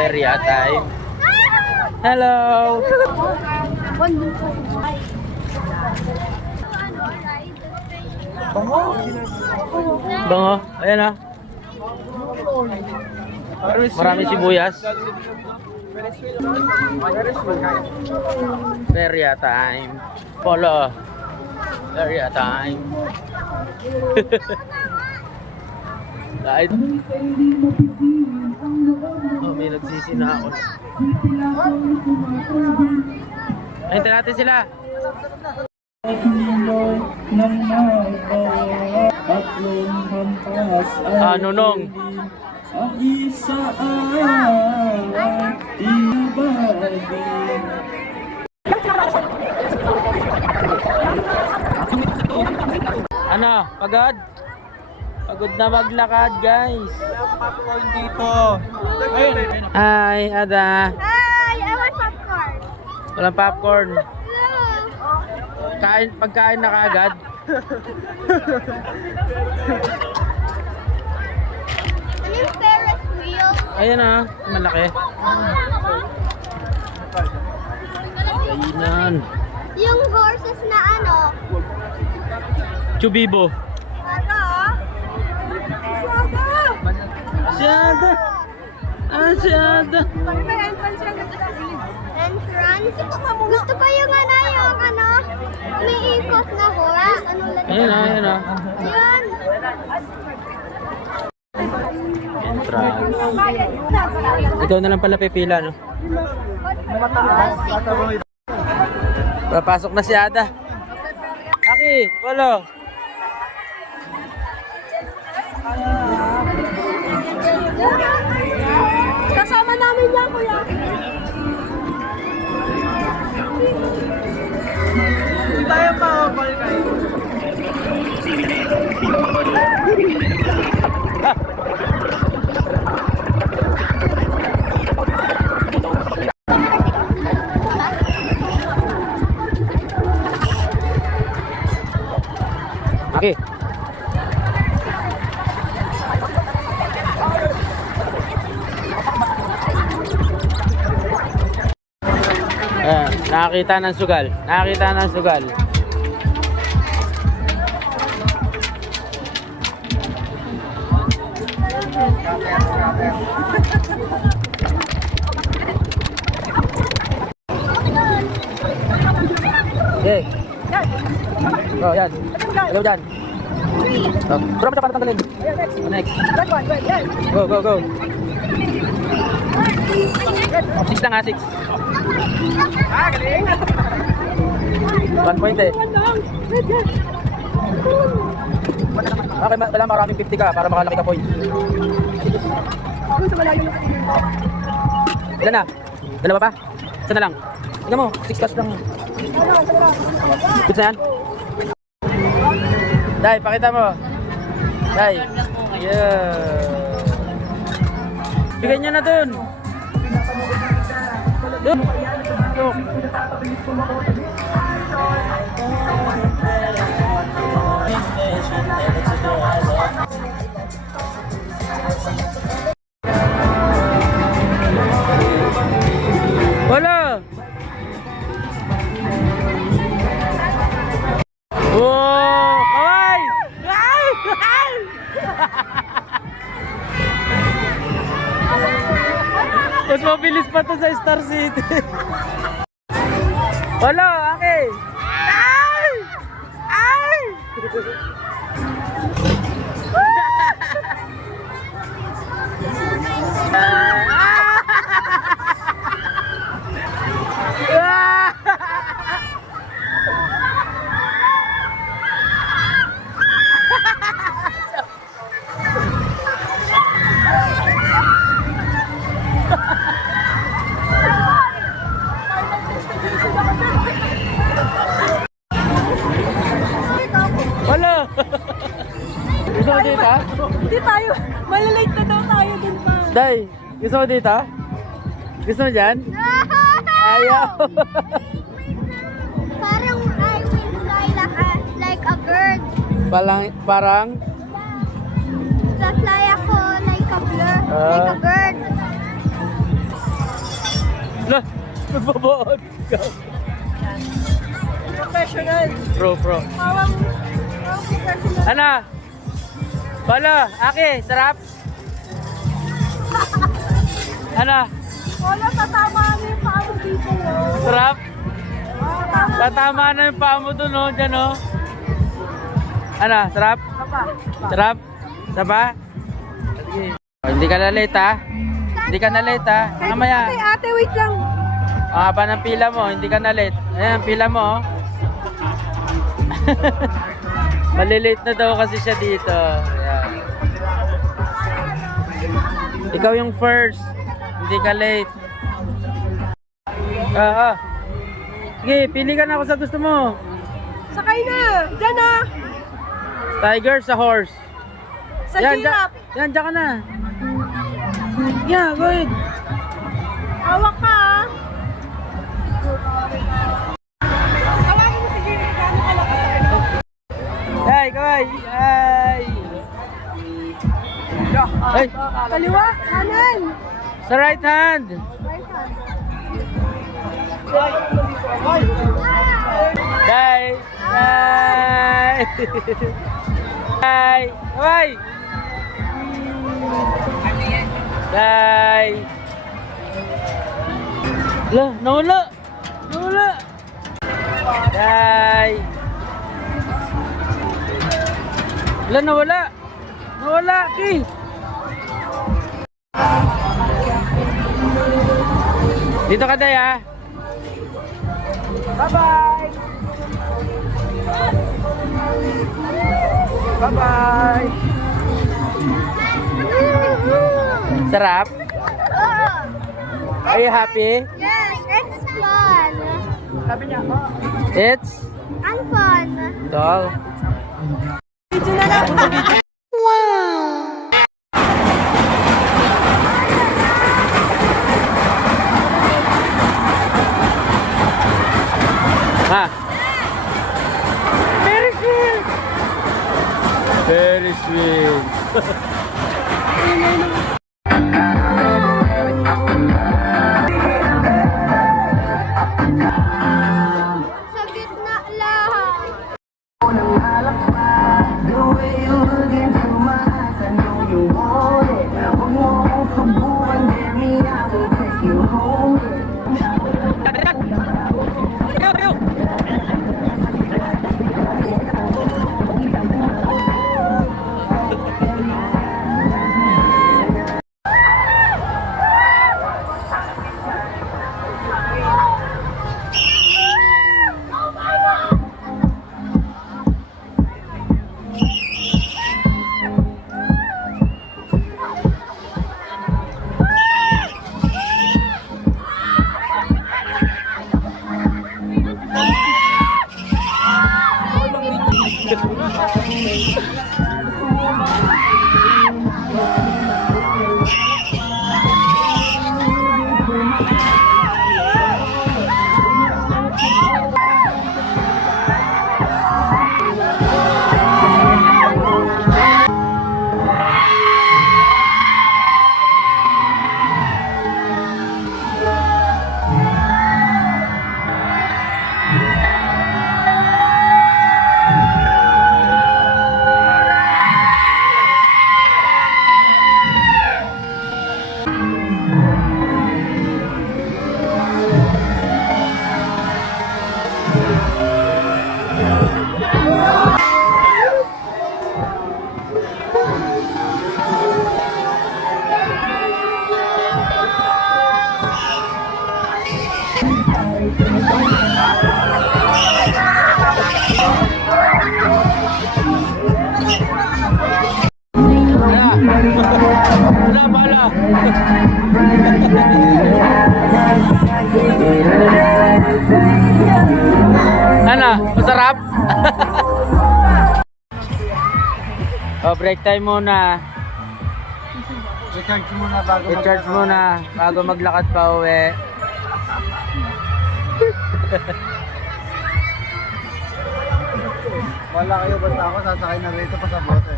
Area time. Hello! Bango. Ayan ah. Marami sibuyas. Area time. Polo. Area time. Kahit oh, may nagsisina ako. Hintayin natin sila. Nunong. Ang isa ay inabadi. Ano? Pagod? Pagod na maglakad, guys. Popcorn dito. Hi, Ada. Hi! I want popcorn. Walang popcorn. Pagkain na kaagad. Ano yung Ferris wheel? Ayan ah, malaki. Kainan. Yung horses na ano? Chubibo. Ano? Siyada. Siyada. Entrance? Gusto ko yung umiikot na horse. Ano lang? Ayan ah. Yan. Entrance. Ikaw na lang pala pipila, no? Papasok na si Ada. Aki, walo. Kasama namin yan, kuya. Tayo pa, balik. Aki. Nakakita ng sugal. Nakakita ng sugal. Okay. Oh, yan. Hello dyan. Oh, berapa siya para tanggalin? Next. Go, go, go. 6 lang ha, 6. Galing. 1 point eh. Okay, wala maraming 50 ka para makalaki ka points. Ilan na? Dalawa pa? Isa na lang. Tingnan mo, 6 cash lang. Goods na yan? Day, pakita mo. Day. Yeah. Bigyan nyo na dun. Dun. Look. Wala. Wow! Kaway! Ay! Ay! Mas mabilis pa to sa Star City. Wala, okay. Ay! Ay! Wala! Gusto mo dito? Hindi tayo. Malalate na daw tayo dun pa. Day, gusto mo dito? Gusto mo dyan? Ayaw! Parang I will fly like a bird. Parang? Fly ako like a bird. Like a bird. Lah, nagbabaon. Professional. Pro. Pawang professional. Ano? Balo, Aki, sarap? Ano? Wala, tatama na yung paa mo dito. Oh. Sarap? Tatama na yung paa mo dun, oh. Diyan, oh. Ano? Sarap? Sarap? Saba? Sige. Oh, hindi ka na late, ha? Hindi ka na late, ha? Mamaya. Ate, wait lang. Ang haba ng pila mo, hindi ka na late. Ayan, pila mo, oh. Malilate na daw kasi siya dito. Ayan. Ikaw yung first. Hindi ka late. Sige, pili ka na kung sa gusto mo. Sakay na. Diyan na. Tiger sa horse. Sa Yan, giraffe. yan, dyan ka na. Yeah, go ahead. Hawak ka, ah. Tawagin mo si Jimmy. Gano'ng kalakas? Ay, kaway. Ay. Ay, Kaliwa. Kanan. sa right hand. Right hand. Day. Day. Day. Kaway. Day. Lah, nawala. Nawala. Day. Lah, nawala. Nawala, Ki. Dito ka, Day, ha? Bye-bye. Bye-bye. Sarap? Are you happy? Yes, it's fun. Sabi niya, it's I'm fun. all. Video na lang. Ha? Very sweet. Very sweet. Sa gitna lang. Wala, bala. Ano? Masarap? Oh, break time muna. I-charge muna bago I-charge muna bago maglakad pa uwi. Wala kayo, basta ako sasakay na rito pa sa bote.